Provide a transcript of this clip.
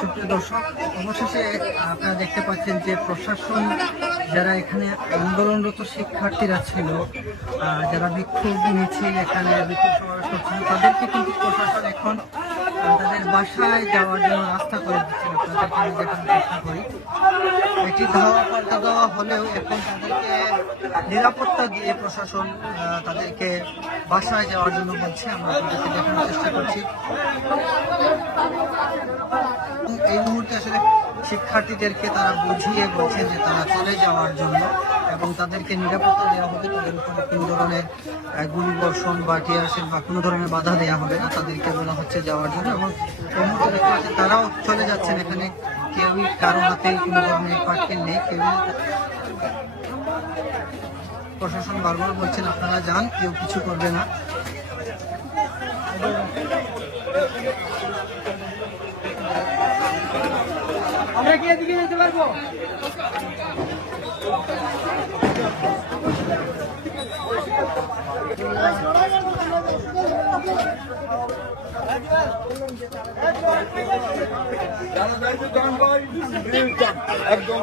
সুপ্রিয় দর্শক, অবশেষে আপনারা দেখতে পাচ্ছেন যে প্রশাসন যারা এখানে আন্দোলনরত শিক্ষার্থীরা ছিল, যারা বিক্ষোভ মিছিল এখানে বিক্ষোভ সমাবেশ করছিল, তাদেরকে কিন্তু প্রশাসন এখন তাদের বাসায় যাওয়ার জন্য রাস্তা করে দিচ্ছিল। আপনাদেরকে আমি দেখানোর চেষ্টা করি। এটি ধাওয়া পাল্টা দেওয়া হলেও এখন তাদেরকে নিরাপত্তা দিয়ে প্রশাসন তাদেরকে বাসায় যাওয়ার জন্য বলছে। আমরা তাদেরকে দেখানোর চেষ্টা করছি। এই মুহূর্তে আসলে শিক্ষার্থীদেরকে তারা বুঝিয়ে বলছে যে তারা চলে যাওয়ার জন্য এবং তাদেরকে নিরাপত্তা দেওয়া হবে। তাদের উপরে কোনো ধরনের গুলিবর্ষণ বা টিয়ারশেল বা কোনো ধরনের বাধা দেওয়া হবে না। তাদেরকে বলা হচ্ছে যাওয়ার জন্য এবং এই মুহূর্তে দেখতে পাচ্ছেন তারাও চলে যাচ্ছেন। এখানে কেউই কারো হাতে কোনো ধরনের পাটকেল নেই। কেউই প্রশাসন বারবার বলছেন আপনারা যান, কেউ কিছু করবে না। আমরা কি এদিকে যেতে পারবো? একদম